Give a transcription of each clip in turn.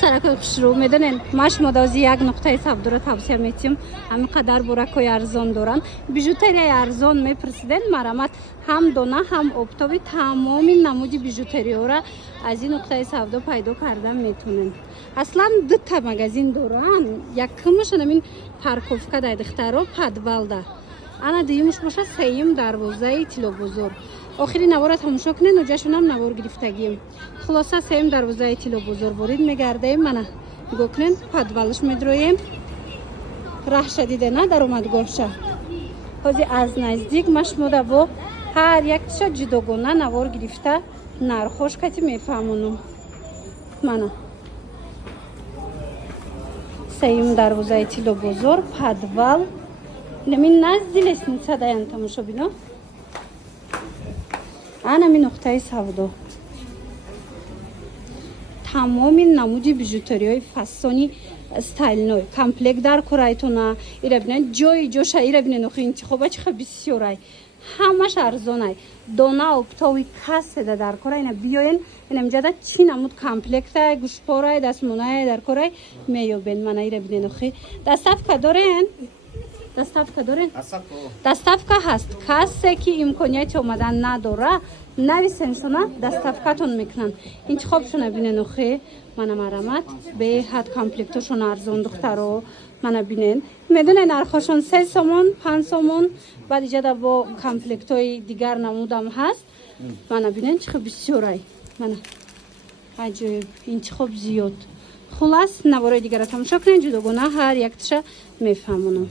دخترک خوشرو میدونین ماش مدازی یک نقطه سبدو رو توصیه میتیم همینقدر براکای ارزان دارن بیژوتری ارزان میپرسیدن مرامت هم دونه هم اپتوبی تمام نمودی بیژوتری ها را از این نقطه سبدو پیدا کردن میتونین اصلا دو تا مگزین دارن یکمش همین پارکوفکا در دخترها پدوال ده انا دیمش باشه سیم دروازه تیلو بزرگ آخری نوار تماشا کنین و جاشون هم نوار گرفتگیم خلاصه سیم دروازه تیلو بزرگ برید میگردیم منه گوکنین پدوالش میدرویم راه شدیده نه در اومد گوشه خودی از نزدیک مشموده با هر یک تیشا جدوگونه نوار گرفته نرخوش کتی میفهمونم منه سیم دروازه تیلو بزرگ پدوال نمین نزدی لسنیسه داین تماشا بینو انا می نقطه سودو تمام نمودی بیژوتری های فسانی استایل نوی کامپلکت در کرایتونا ایره بینن جای جوشه ایره بینن نخی انتخابه چخه بسیارای همش ارزانای دونا اپتاوی کسه در کرای اینا بیاین اینم جدا چی نمود کامپلکت گوشپارای دستمونای در کرای میوبین من ایره بینن نخی دستافکا دارین دستافکا دارین؟ دستافکا هست کسی که امکانیت اومدن نداره نویسن شما دستافکاتون میکنن انتخابشون بینن اخی من مرامت به حد کامپلکتشون ارزون دخترو من بینن میدونن نرخشون 3 سومون 5 سومون بعد جدا با کامپلکت های دیگر نمودم هست من بینن چه بسیارای من عجیب انتخاب زیاد خلاص نوارای دیگر تماشا کنین جداگانه هر یک تشه میفهمونم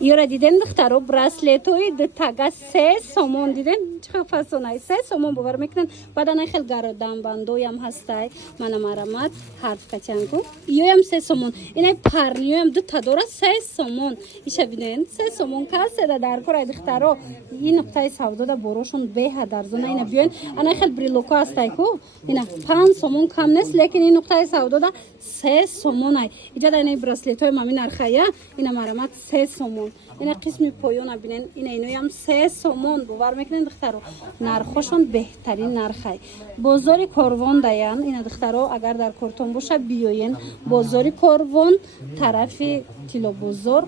یورا دیدن دخترو براسلت های دو تاگا 3 سومون دیدن چه فسونای 3 سومون باور میکنن بعدا خیلی گردن بندوی هم هستای من مرامت حرف کچانگو یویم 3 سومون اینه پرنیو هم دو تا داره 3 سومون ایشه بینن 3 سومون کاسه در کار دخترو این نقطه سودا دا بروشون به حد ارزونه اینه بیان انا خیلی بریلوکو هستای کو اینا 5 سومون کم نیست لیکن این نقطه سودا دا 3 سومونای اینجا در این براسلت های مامی نرخایه اینا مرامت 3 سومون اینا قسمی پایون بینن اینوی هم 3 سومون باور میکنین دخترو نرخشون بهترین نرخای بازار کاروان داین اینا دخترو اگر در کارتون باشه بیاین بازار کاروان طرف تیلو بزرگ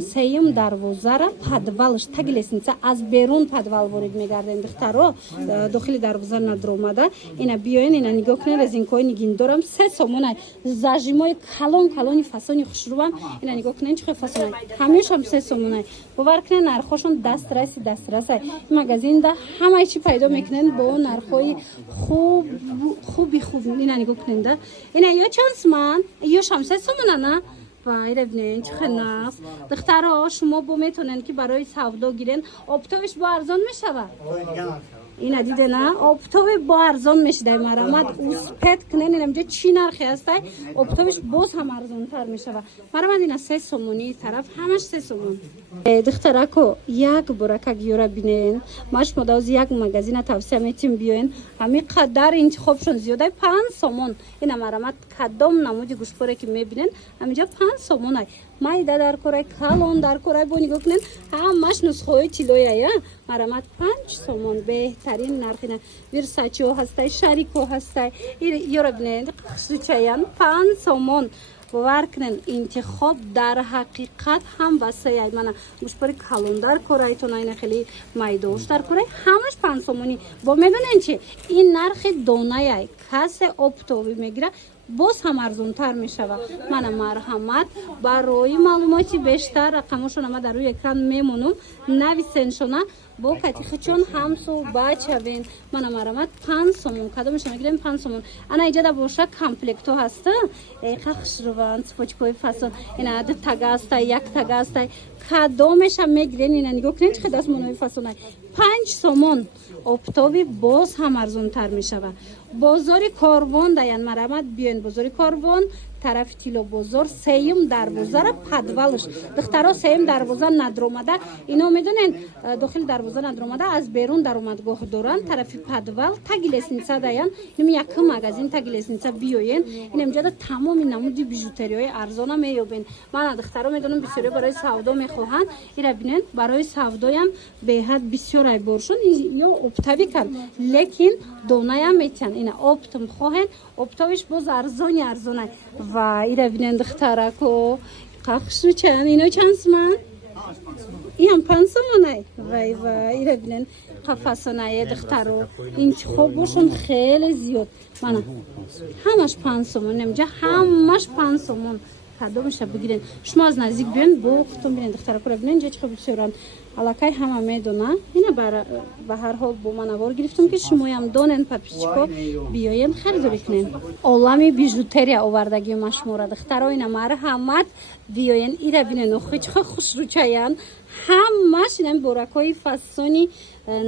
سیم دروازه را پدوالش تگلسنیسه از بیرون پدوال ورید میگردن دخترو داخل دروازه ندروماده اینا بیاین اینا نگاه کنین رزینکوی نگین دارم 3 سومونای زاجیمای کلون فسونی خوشروام اینا نگاه کنین چه فسونای همیشه هم 3 سومونای باور کنین نرخشون دسترسی مغازین ده همه چی پیدا میکنن با نرخای خوبی اینا نگاه کنین ده اینا یا چانس من یا شمسه سومونه نه وای ربنین چه خناس دخترها شما با میتونن که برای سودا گیرن اپتوش با ارزان میشوه اینا دیده نه اپتوی با ارزان میشه در مرامت اسپت کنن اینجا چی نرخی هسته اپتوش باز هم ارزان تر میشه مرامت اینا 3 سومونی طرف همش 3 سومون دخترکو یک برکه گیورا بینین ماش مداوز یک مگزین توصیه میتیم بیاین همین قدر انتخابشون زیاده 5 سومون اینا مرامت کدام نمودی گوشپاره که میبینین همینجا 5 سومونای مایده در کورای کلون در کورای با نگاه کنین همش نسخه های تیلویه مرامت 5 سومون بهترین نرخینه ورساچی ها هسته شریک ها هسته یورا بینین سوچایان 5 سومون باور کنین انتخاب در حقیقت هم واسه من گوشپاره کلون در کورای تو نه خیلی مایدوش در کورای همش 5 سومونی با میبینین چی این نرخ دونه کس اپتوبی میگیره باز هم ارزون تر می شود من مرحمت برای معلوماتی بیشتر رقمشون ما در روی اکران میمونم نویسن شونه با کتیخ چون همسو بچوین من مرحمت 5 سومون کدامش نگیریم 5 سومون انا ایجا دا باشه کامپلکتو هسته خخش روان سپوچکوی فاسون اینا دو تاگا هسته یک تاگا هسته کدامش هم میگیرین اینا نگاه کنین چه دست منوی فاسونه 5 سومون اپتوبی باز هم ارزون تر می شود بازار کاروان داین مرامت بیاین بازار کاروان طرف تیلو بزرگ سیم دروازه را پدوالش دخترها سیم دروازه ندرومده اینا میدونین داخل دروازه дарвоза надромада аз берун даромадгоҳ доранд тарафи подвал таги лестница даян ин якум магазин таги лестница биёен ин инҷода тамоми намуди бижутерияҳои арзона меёбен. ман духтаро медонам бисёре барои савдо мехоҳанд ира бинен барои савдоям беҳад бисёр айборшон ё оптави кан лекин донаям метиҳанд ина оптм хоҳен оптовиш боз арзони арзонай ва ира бинен духтарако қахшучан ино чансман ям 5 сомонай вай вай ира бинен қафасонае духтаро интихобошон хеле зиёд мана ҳамаш 5 сомон немҷа ҳамаш 5 сомон кадомаша бигирен шумо аз наздик биён бо хутон бинен духтарако ра бинен ҷа чихо бисёранд аллакай ҳама медона ина ба ҳар ҳол бо ман авор гирифтам ки шумоям донен подписчико биёен харидорӣ кунен олами бижутерия овардагима шумора духтаро ина марҳамат биёен ира бинен охи чихо хушрӯчаян ҳамаш инами боракҳои фасони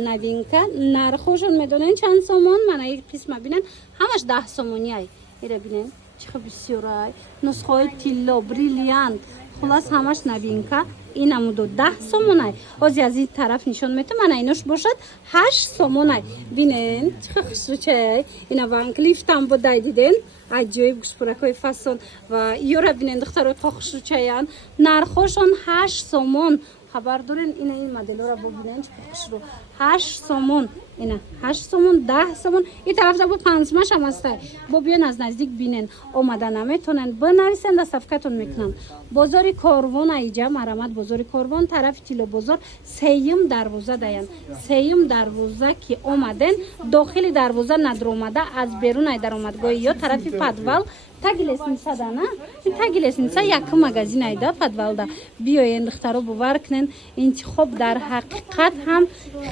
новинка нархошон медонен чанд сомон мана ин қисма бинен ҳамаш 10 сомонияй ира бинен чихо бисёрай нусхаҳои тилло бриллиант хулас ҳамаш новинка инамудо 10 сомонай ози аз ин тараф нишон метам мана инош бошад 8 сомонай бинен чихо хушрӯчаяй ина ванклифтам бодай диден аҷоиб гӯшпуракҳои фасон ва иёра бинен духтаро хушрӯчаян нархошон 8 сомон хабар дорен ина ин моделҳоро бобинен хушрӯ 8 сомон ина 8 сомон 10 сомон ин тарафта бо 5 машам астай бо биён аз наздик бинен омада наметонен бинависен доставкатон мекунанд бозори корвон аиҷа марамат бозори корвон тарафи тилло бозор сеюм дарвоза даян сеюм дарвоза ки омаден дохили дарвоза надромада аз берунай даромадгоҳи ё тарафи подвал таги лестница дана ин таги лестница якум магазин айда подвалда биёен духтаро бовар кунен интихоб дар ҳақиқат ҳам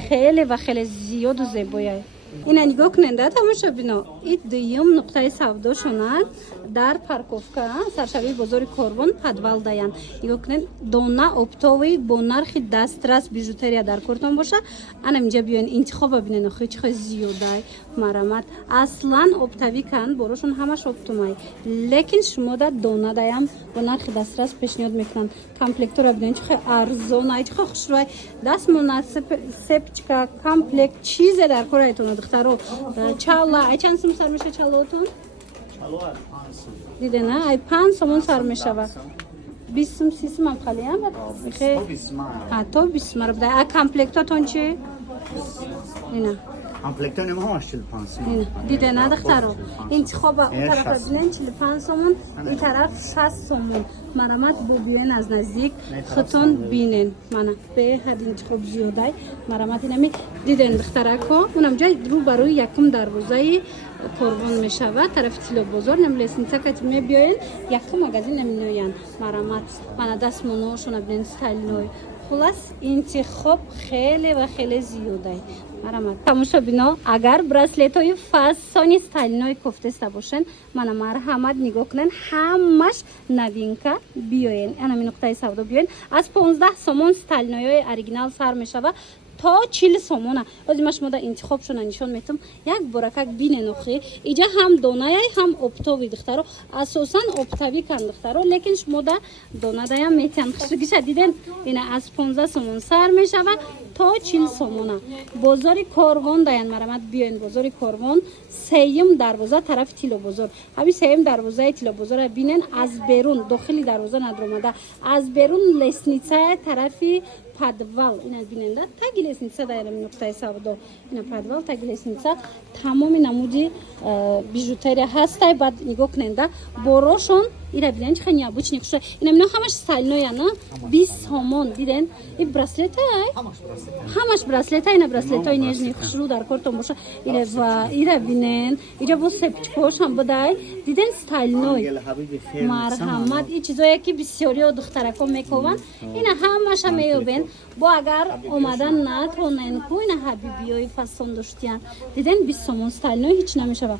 хеле ва хеле зиёду зебояй ина нигоҳ кунен да тамошобино ин дуюм нуқтаи савдошонанд дар парковка саршавии бозори корвон подвал даян нигоҳ кунен дона оптовӣ бо нархи дастрас бижутерия дар кортон боша анам инҷа биёен интихоба бинен охи чихо зиёдай марамат аслан оптавӣ кан борошон ҳамаш оптумай лекин шумода дона даям бо нархи дастрас пешниҳод мекунанд комплектора бинен чихо арзонай чихо хушрӯай дастмона сепчка комплект чизе дар корайтон духтаро чалла ай чанд сум сар меша чаллаотон дидена ай 5 сомон сар мешава 20 сум 30 сум ам халиам бихе ҳа то 20 мара буда а комплектатон чи ина комплектон нема ҳамаш 45 сомон ина дидена духтаро интихоба он тарафа бинен 45 сомон ин тараф 60 сомон марамат бо биёен аз наздик хутон бинен мана беҳад интихоб зиёдай марамат инами диден духтарако унамҷа рӯ барои якум дарвозаи корвон мешавад тарафи тилло бозор нем лестница кати мебиёен якум магазин наминоян марамат мана дастмоношона бинен стайлной хулас интихоб хеле ва хеле зиёдай марамат тамошобино агар браслетҳои фасони стайлной кофтеста бошен мана марҳамат нигоҳ кунен ҳамаш новинка биёен анами нуқтаи савдо биёен аз 15 сомон стайлнойҳои оригинал сар мешава то 40 сомона озима шумода интихобшона нишон метам як боракак бинен охи иҷа ҳам донаяй ҳам оптови духтаро асосан оптави кан духтаро лекин шумода донадаям метиҳанд хушрӯгиша диден ина аз 15 сомон сар мешава то 40 сомона бозори корвон даян марамат биёен бозори корвон сеюм дарвоза тарафи тилло бозор ҳами сеюм дарвозаи тилло бозора бинен аз берун дохили дарвоза надромада аз берун лестницаи тарафи подвал ина биненда таги лестница даярам нуқтаи савдо ина подвал таги лестница тамоми намуди бижутерия ҳастай баъд нигоҳ куненда борошон ира бинен чихо необычни хуша ина мино ҳамаш стайлнояна 20 сомон диден и браслетай ҳамаш браслетай ина браслетои нежни хушрӯ дар кортон боша ира бинен иҷа бо сепчикошам будай диден стайлной марҳамат и чизое ки бисёриҳо духтарако мекованд ина ҳамаша меёбен бо агар омадан натонен ку ина ҳабибиёи фасон доштиян диден 20 сомон стайлной ҳеч намешава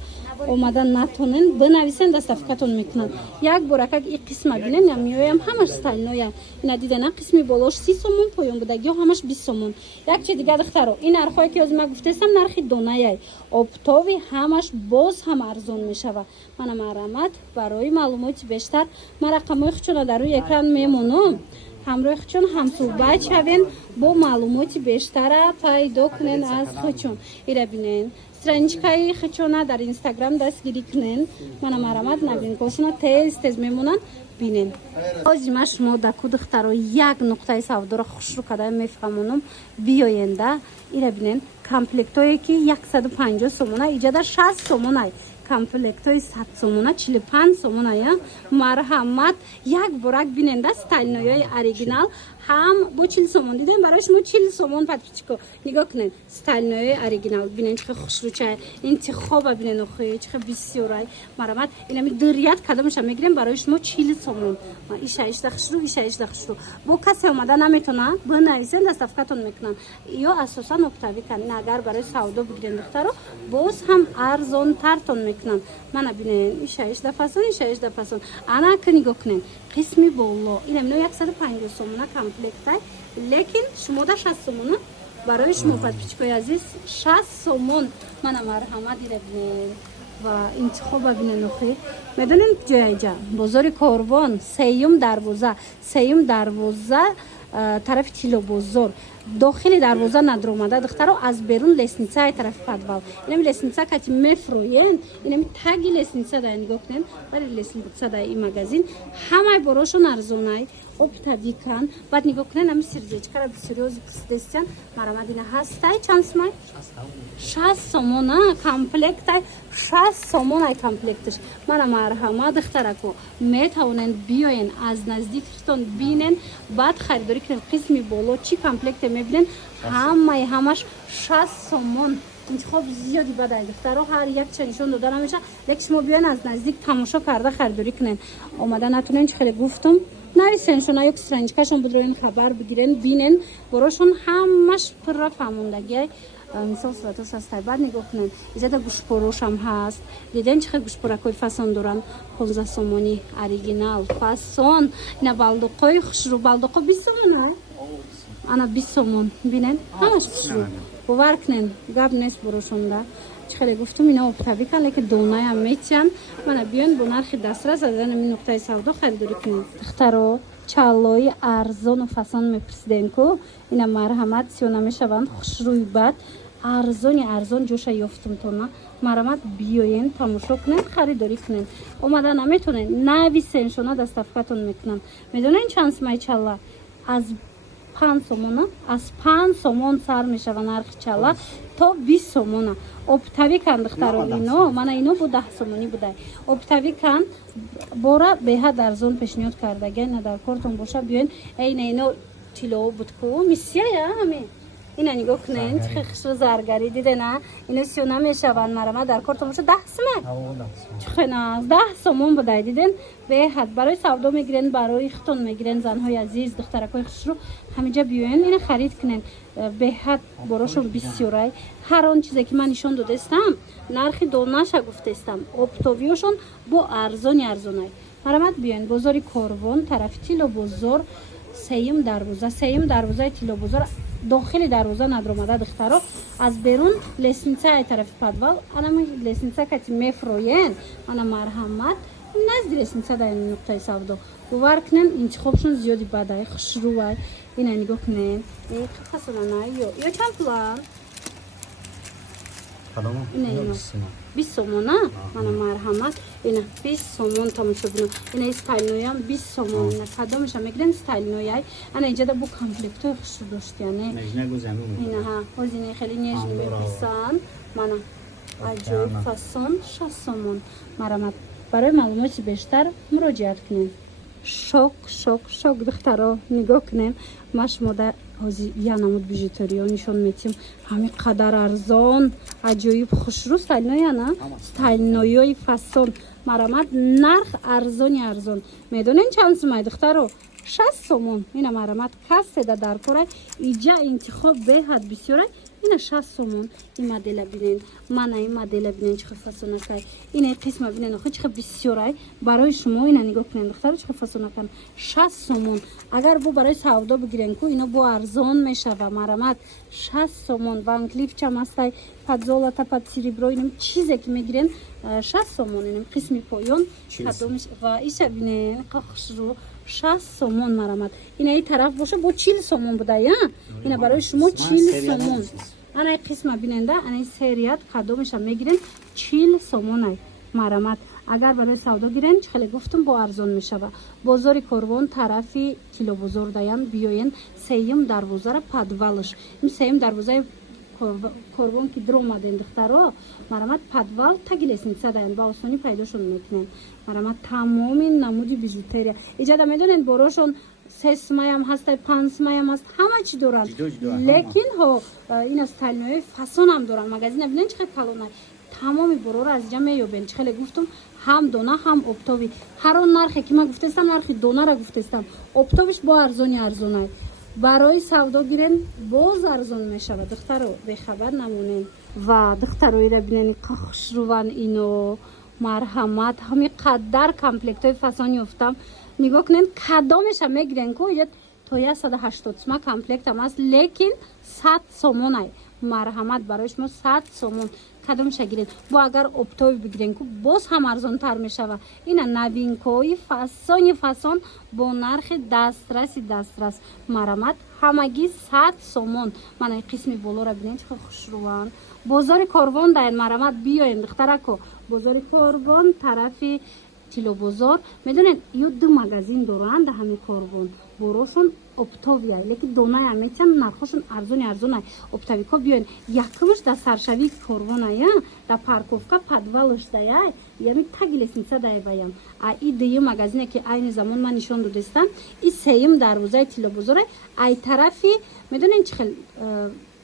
омадан натонен бинависен доставкатон мекунанд як боракак и қисма бинен намеоям ҳамаш стайлноя ина дидена қисми болош 30 сомон поён будагиҳо ҳамаш 20 сомон якчи дига духтаро ин нархҳое ки озима гуфтестам нархи донаяй оптови ҳамаш боз ҳам арзон мешава мана марамат барои маълумоти бештар ма рақамҳои хучона дар рӯи экран мемонам ҳамроҳи худшон ҳамсӯҳбат шавен бо маълумоти бештара пайдо кунен аз худшон. ира бинен страничкаи худшона дар инстаграм дастгирӣ кунен. мана марамат новинкошона тез мемонанд бинен. ҳозир ман шумо даку духтаро як нуқтаи савдоро хушрӯ када мефаҳмонам. биёенда ира бинен комплектое ки 150 сомона иҷада 60 сомонай. комплектои 100 сомона 45 сомоная. марҳамат як борак биненда стайлноёи оригинал ҳам бо 40 сомон дидем барои шумо 40 сомон подписчико нигоҳ кунед. стайлноёи оригинал бинен чихе хушрӯчае интихоба бинен охӯе чихе бисёрай. марҳамат инами дирят кадомаша мегирем барои шумо 40 сомон. иша хушрӯ бо касе омада наметона бинависен доставкатон мекунам. ё асосан оптави канин агар барои савдо бигирен духтаро боз ҳам арзонтартон мекунам. мана бинен иша фасон ана ки нигоҳ кунен қисми боло инамино 150 сомона комплектай лекин шумода 60 сомона барои шумо подписчикои азиз 60 сомон. мана марҳамат ира бинен ва интихоба бинен охӣ медонен ҷояҷа бозори корвон сеюм дарвоза тарафи тилобозор дохили дарвоза надромада духтаро аз берун лесницаи тарафи подвал инами лесница кати мефроен инами таги лесница дай нигоҳ кунен бари лесница дай и магазин ҳамаи борошон арзонай оптадикан баъд нигоҳ кунен ами сердечкара бисёриози кистесян марамадина ҳастай чанд сомай 60 сомона комплектай 60 сомонай комплекташ. мана марҳама духтарако метавонен биёен аз наздиктон бинен баъд харидорӣ кунен қисми боло чӣ комплекте мебинен ҳамаш 60 сомон. интихоб зиёди бадай духтаро ҳар якча нишон дода намеша лекин шумо биёен аз наздик тамошо карда харидорӣ кунен. омада натунен чӣ хеле гуфтум нависеншона ёки страничкашон бидроен хабар бигирен бинен борошон ҳамаш пурра фаҳмондагиай мисол суратос ҳастай. баъд нигоҳ кунен изада гӯшпорошам ҳаст диден чихе гӯшпоракои фасон доранд 15 сомони оригинал фасон. ина балдуқои хушрӯ балдуқо 20 сомонай ана 20 сомон бинен ҳамаш хушрӯ бовар кунен гап нест борошонда. чӣ хеле гуфтум ина оптавикан лекин донаям метиян. мана биён бо нархи дастрас аз анами нуқтаи савдо харидорӣ кунед. духтаро чаллои арзону фасон мепурсидем ку ина марҳамат сиёна мешаванд хушрӯи бад арзон ҷоша ёфтумтона. марҳамат биёен тамошо кунен харидорӣ кунен. омада наметонен нависен шона доставкатон мекунам. медонен чанд сомай чалла аз 5 сомона аз 5 сомон сар мешава нархи чалла то 20 сомона. оптавикан духтаро ино мана ино бо 10 сомонӣ будай. оптавикан бора беҳад арзон пешниҳод кардагия ина дар кортон боша биёен эйна ино тилоо будку мисияя ҳамин ина нигоҳ кунен чихе хушрӯ заргарӣ дидена ино сиёна мешаванд. марама дар кортон боша 10 сомон чихеназ 10 сомон будай диден беҳад барои савдо мегирен барои хутон мегирен занҳои азиз духтаракои хушрӯ ҳамиҷа биёен ина харид кунен. беҳад борошон бисёрай ҳар он чизе ки ман нишон додастам нархи донаша гуфтастам оптовиёшон бо арзонай. марамат биёен бозори корвон тарафи тилобозор сеюм дарвозаи тилобозор дохили дарвоза надромада духтаро аз берун лесницаи тарафи подвал анами лесница кати мефроен ана марҳамат назди лесница дар нуқтаи савдо бовар кунен интихобшон зиёди бадай хушрӯай. ина нигоҳ кунен қасонанай ё чанд пулан ина 20 сомона мана марҳамат ина 20 сомон тамошо бинем. ина стайлноям 20 сомон ина кадомаша мегирен стайлнояй ана иҷада бо комплектои хушрӯ доштияне ина ҳа ҳозине хеле нежни мепурсанд. мана аҷоиб фасон 60 сомон. марҳамат барои маълумоти бештар муроҷиат кунем. шок духтаро нигоҳ кунем ма шумода ҳозир я намуд бижутериё нишон метиҳем ҳами қадар арзон аҷоиб хушрӯ стайлнояна стайлноёи фасон. марҳамат нарх арзон медонен чанд сомай духтаро 60 сомон. ина марҳамат каседа дар корай иҷа интихоб беҳад бисёрай. ина 60 сомон. ин модела бинен мана ин модела бинен чихе фасонакай ина қисма бинен охи чихе бисёрай барои шумо ина нигоҳ кунен духтаро чихе фасонакан 60 сомон. агар бо барои савдо бигирен ку ино бо арзон мешава. марҳамат 60 сомон. ванклифчам ҳастай подзолото, под серебро, инем чизе ки мегирен 60 сомон, инем қисми поён кадомиш ва иша бинен қахшру 60 сомон марамад. Ина и тараф боша бо 40 сомон буда я. Ина барои шумо 40 сомон. Ана қисма биненда, ана серият кадомиша мегирен 40 сомон марамад. Агар барои савдо гирен хеле гуфтам бо арзон мешава. Бозори Корвон тарафи Килобозор даян биёен сеюм дарвозара подвалш. Ин сеюм дарвозаи Корвон ки дар омаден духтаро марамад подвал таги лесница даян ба осонӣ пайдошон мекунен. Марамад тамоми намуди бижутерия. Иҷада медонен борошон 3 смаям ҳастай 5 смаям ҳаст ҳама чӣ доранд. Лекин ҳо ина стайлнои фасон ҳам доранд. Магазина бинен чӣ хеле калонай. Тамоми бороро аз ҷа меёбен. Чӣ хеле гуфтам ҳам дона ҳам оптови. Ҳар он нархе ки ман гуфтастам нархи донара гуфтастам. Оптовиш бо арзони арзонай. Барои савдо гирен боз арзон мешавад. Духтаро бехабар намонен. Ва духтаро ира бинени хушруван ино марҳамат ҳами қаддар комплектои фасон ёфтам. Нигоҳ кунен кадомеша мегирен ко иҷад то 180 сма комплектам аст лекин 100 сомонай. Марҳамат барои шумо 100 сомон кадомеша гирен. Бо агар оптови бигирен ко боз ҳам арзонтар мешава. Ина новинкои фасони фасон бо нархи дастрас. Марҳамат ҳамагӣ 100 сомон. Мана қисми болора бинен чӣ хушруван. Бозори Корвон даен марҳамат биёен духтарако. Бозори Корвон тарафи Килобозор медонен ю ду магазин доранд ҳами Корвон. Борошон оптовия лекин доная метям нархошон арзонай. Оптовико биёен якмиш да саршавии Корвоная да парковка подвалш даяй ями таги лесница даеваям. А и дию магазине ки айни замон ман нишон додистам и сеюм дарвозаи Килобозоре ай тарафи медонен чӣ хел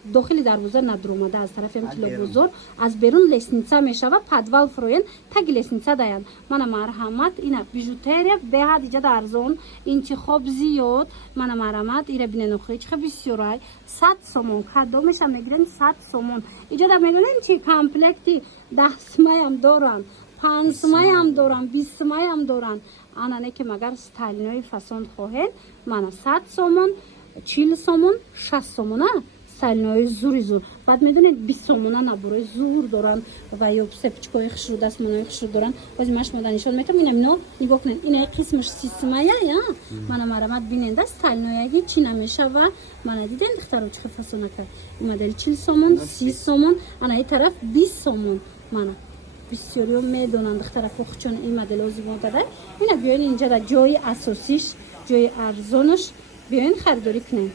дохили дарвоза надромада аз тарафи Килобозор аз берун лесница мешава подвал фроен таги лесница даянд. Мана марҳамат ина бижутерия беҳад иҷада арзон интихоб зиёд. Мана марҳамат ира биненохи чӣ бисёрай 100 сомон кадомеша мегирен 100 сомон. Иҷада медонен чи комплекти 10 смаям доранд 5 смаям доранд 20 смаям доранд. Анане ки магар стайлнои фасон хоҳед мана 100 сомон 40 сомон 60 сомона стайлнои зур. Баъд медонед 20 сомона наборои зур доранд ва ё сепичкои хушру дастмонои хушру доранд. Бози маш мода нишон метам ина ино нигоҳ кунед. Ина қисмаш 30 смая я. Мана марамат биненда стайлнояги чӣ намешава. Мана диден духтаро чӣ фасонака. Модели 40 сомон 30 сомон ана и тараф 20 сомон. Мана бисёриё медонанд духтара фохчон ин модели зибонтада. Ина биёин инҷа ҷои асосиш ҷои арзонаш биёин харидорӣ кунед.